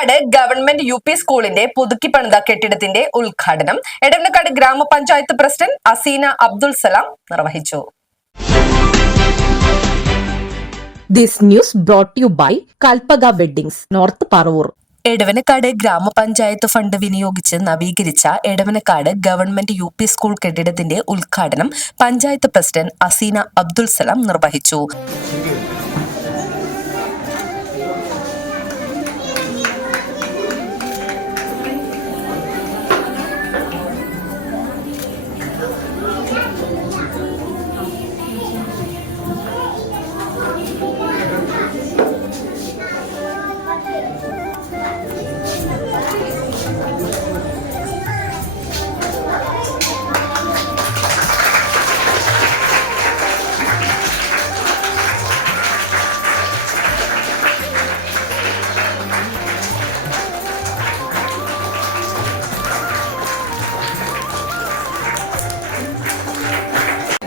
Edavanakkad government U P സ്കൂളിന്റെ പുതുക്കി പണിത കെട്ടിടത്തിന്റെ ഉദ്ഘാടനം. എടവനക്കാട് ഗ്രാമപഞ്ചായത്ത് പ്രസിഡന്റ് അസീന അബ്ദുൽ സലാം നിർവഹിച്ചു. News brought to you by Kalpaga Weddings, North Parvur. Edavanakkad ഗ്രാമപഞ്ചായത്ത് ഫണ്ട് വിനിയോഗിച്ച് നവീകരിച്ച Edavanakkad government U P school കെട്ടിടത്തിന്റെ ഉദ്ഘാടനം പഞ്ചായത്ത് പ്രസിഡന്റ് അസീന അബ്ദുൽ സലാം നിർവഹിച്ചു.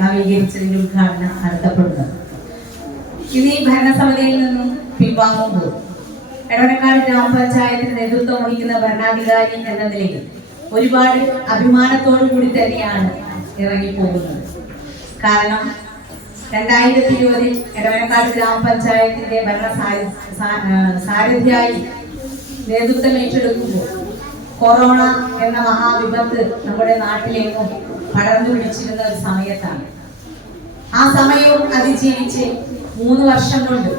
നവീകരിച്ചതിന്റെ ഉദ്ഘാടനം നടത്തപ്പെടുന്നത്. ഇത് ഈ ഭരണസമിതിയിൽ നിന്നും പിൻവാങ്ങുമ്പോൾ എടവനക്കാട് ഗ്രാമപഞ്ചായത്തിന് നേതൃത്വം വഹിക്കുന്ന ഭരണാധികാരി എന്ന നിലയിൽ ഒരുപാട് അഭിമാനത്തോടു കൂടി തന്നെയാണ് ഇറങ്ങിപ്പോകുന്നത്. കാരണം രണ്ടായിരത്തി ഇരുപതിൽ എടവനക്കാട് ഗ്രാമപഞ്ചായത്തിന്റെ ഭരണ സാര- സാരഥിയായി നേതൃത്വം ഏറ്റെടുക്കുമ്പോൾ കൊറോണ എന്ന മഹാവിപത്ത് നമ്മുടെ നാട്ടിലേക്കും പടർന്നു പിടിച്ചിരുന്ന ഒരു സമയത്താണ്. ആ സമയവും അതിജീവിച്ച് മൂന്ന് വർഷം കൊണ്ട്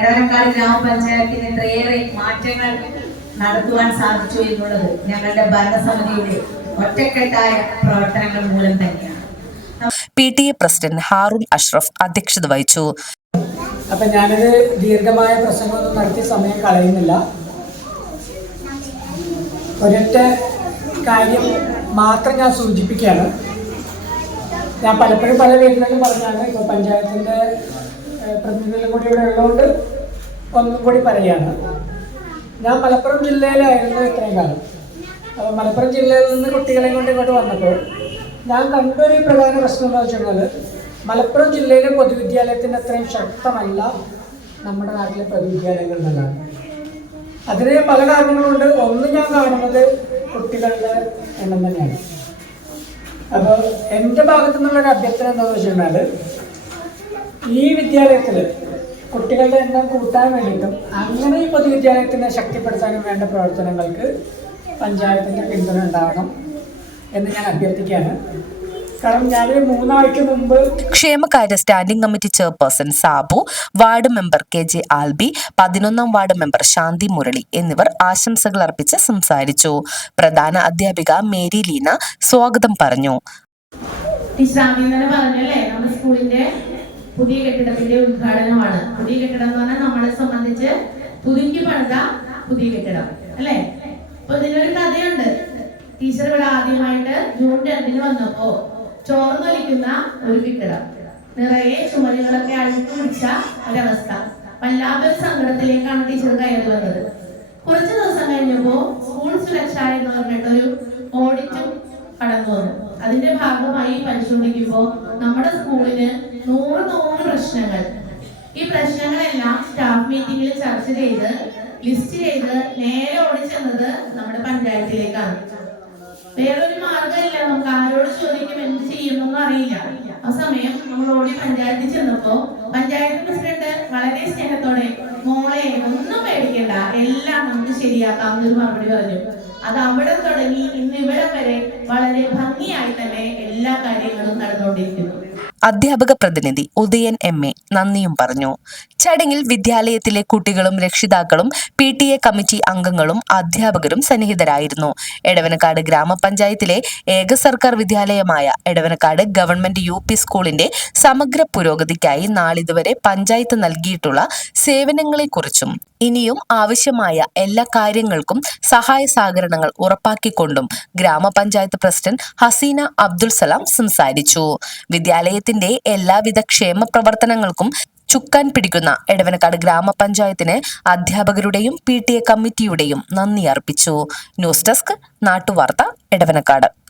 എടവനക്കാട് ഗ്രാമപഞ്ചായത്തിന് ഇത്രയേറെ മാറ്റങ്ങൾ നടത്തുവാൻ സാധിച്ചു എന്നുള്ളത് ഞങ്ങളുടെ ഭരണസമിതിയുടെ ഒറ്റക്കെട്ടായ പ്രവർത്തനങ്ങൾ മൂലം തന്നെയാണ്. P T A president Haroon Ashraf അധ്യക്ഷത വഹിച്ചു. അപ്പൊ ഞാനിത് ദീർഘമായ പ്രസംഗമൊന്നും നടത്തി സമയം കളയുന്നില്ല. ഒരൊറ്റ കാര്യം മാത്രം ഞാൻ സൂചിപ്പിക്കുകയാണ്. ഞാൻ പലപ്പോഴും പല വേദികളിലും പറഞ്ഞാണ് ഇപ്പോൾ പഞ്ചായത്തിന്റെ പ്രതിനിധികളും കൂടി ഇവിടെ ഉള്ളതുകൊണ്ട് ഒന്നും കൂടി പറയുകയാണ്. ഞാൻ മലപ്പുറം ജില്ലയിലായിരുന്നു ഇത്രയും കാലം. അപ്പോൾ മലപ്പുറം ജില്ലയിൽ നിന്ന് കുട്ടികളെ കൊണ്ട് ഇങ്ങോട്ട് വന്നപ്പോൾ ഞാൻ കണ്ടൊരു പ്രധാന പ്രശ്നം എന്താ വെച്ചിട്ടുള്ളത്? മലപ്പുറം ജില്ലയിലെ പൊതുവിദ്യാലയത്തിന്റെ അത്രയും ശക്തമല്ല നമ്മുടെ നാട്ടിലെ പൊതുവിദ്യാലയങ്ങളിൽ എന്നുള്ളതാണ്. അതിന് പല കാരണങ്ങളുണ്ട്. ഒന്ന് ഞാൻ കാണുന്നത് കുട്ടികളുടെ എണ്ണം തന്നെയാണ്. അപ്പോൾ എന്റെ ഭാഗത്തു നിന്നുള്ളൊരു അഭ്യർത്ഥന എന്താണെന്ന് വെച്ചിട്ടുണ്ടെങ്കിൽ ഈ വിദ്യാലയത്തിൽ കുട്ടികളുടെ എണ്ണം കൂട്ടാൻ വേണ്ടിയിട്ടും അങ്ങനെ ഈ പൊതുവിദ്യാലയത്തിനെ ശക്തിപ്പെടുത്താനും വേണ്ട പ്രവർത്തനങ്ങൾക്ക് പഞ്ചായത്തിന്റെ പിന്തുണ ഉണ്ടാവണം എന്ന് ഞാൻ അഭ്യർത്ഥിക്കുകയാണ്. ക്ഷേമകാര്യ standing committee chairperson Sabu ward member K J Alby പതിനൊന്നാം വാർഡ് മെമ്പർ ശാന്തി മുരളി എന്നിവർ ആശംസകൾ അർപ്പിച്ച് സംസാരിച്ചു. പ്രധാന അധ്യാപിക മേരി ലീന സ്വാഗതം പറഞ്ഞു. പറഞ്ഞല്ലേ നമ്മുടെ സ്കൂളിന്റെ പുതിയ കെട്ടിടത്തിന്റെ ഉദ്ഘാടനമാണ്. പുതിയ കെട്ടിടം എന്ന് പറഞ്ഞാൽ നമ്മളെ സംബന്ധിച്ച് പുതുക്കി പണിത പുതിയ കെട്ടിടം അല്ലേ? അപ്പൊ ഇതിനൊരു കഥയുണ്ട്. ടീച്ചർ ഇവിടെ ആദ്യമായിട്ട് ജൂൺ രണ്ടിന് വന്നപ്പോ ചോർന്നൊലിക്കുന്ന ഒരു കെട്ടിടം നിറയെ ചുമലുകളൊക്കെ അഴുത്തു പിടിച്ച ഒരവസ്ഥ. വല്ലാത്തൊരു സങ്കടത്തിലേക്കാണ് ടീച്ചർ കയറി വന്നത് കുറച്ച് ദിവസം കഴിഞ്ഞപ്പോ സ്കൂൾ സുരക്ഷ എന്ന് പറഞ്ഞിട്ടൊരു ഓഡിറ്റും കടന്നു വന്നു അതിന്റെ ഭാഗമായി പരിശോധിക്കുമ്പോൾ നമ്മുടെ സ്കൂളിന് നൂറ് നൂറ് പ്രശ്നങ്ങൾ. ഈ പ്രശ്നങ്ങളെല്ലാം സ്റ്റാഫ് മീറ്റിംഗിൽ ചർച്ച ചെയ്ത് ലിസ്റ്റ് ചെയ്ത് നേരെ ഓടിച്ചെന്നത് നമ്മുടെ പഞ്ചായത്തിലേക്കാണ്. വേറൊരു മാർഗമില്ല നമുക്ക് ആരോട് ചോദിക്കും എന്ത് ചെയ്യുമെന്നൊന്നും അറിയില്ല. ആ സമയം നമ്മൾ ഓടി പഞ്ചായത്തിൽ ചെന്നപ്പോ പഞ്ചായത്ത് പ്രസിഡന്റ് വളരെ സ്നേഹത്തോടെ മോളെ ഒന്നും പേടിക്കണ്ട. എല്ലാം നമുക്ക് ശരിയാക്കാം എന്നൊരു മറുപടി പറഞ്ഞു. അത് അവിടെ തുടങ്ങി ഇന്ന് ഇവിടെ വരെ വളരെ ഭംഗിയായി തന്നെ എല്ലാ കാര്യങ്ങളും നടന്നുകൊണ്ടിരിക്കുന്നു. അധ്യാപക പ്രതിനിധി ഉദയൻ എം എ നന്ദിയും പറഞ്ഞു. ചടങ്ങിൽ വിദ്യാലയത്തിലെ കുട്ടികളും രക്ഷിതാക്കളും പി ടി എ കമ്മിറ്റി അംഗങ്ങളും അധ്യാപകരും സന്നിഹിതരായിരുന്നു. എടവനക്കാട് ഗ്രാമപഞ്ചായത്തിലെ ഏക സർക്കാർ വിദ്യാലയമായ എടവനക്കാട് ഗവൺമെന്റ് യു പി സ്കൂളിന്റെ സമഗ്ര പുരോഗതിക്കായി നാളിതുവരെ പഞ്ചായത്ത് നൽകിയിട്ടുള്ള സേവനങ്ങളെക്കുറിച്ചും ഇനിയും ആവശ്യമായ എല്ലാ കാര്യങ്ങൾക്കും സഹായ സഹകരണങ്ങൾ ഉറപ്പാക്കിക്കൊണ്ടും ഗ്രാമപഞ്ചായത്ത് പ്രസിഡന്റ് ഹസീന അബ്ദുൽ സലാം സംസാരിച്ചു. വിദ്യാലയത്തിന്റെ എല്ലാവിധ ക്ഷേമ പ്രവർത്തനങ്ങൾക്കും ചുക്കാൻ പിടിക്കുന്ന എടവനക്കാട് ഗ്രാമപഞ്ചായത്തിന് അധ്യാപകരുടെയും പി ടി എ കമ്മിറ്റിയുടെയും നന്ദി അർപ്പിച്ചു. ന്യൂസ് ഡെസ്ക് നാട്ടുവാർത്ത എടവനക്കാട്.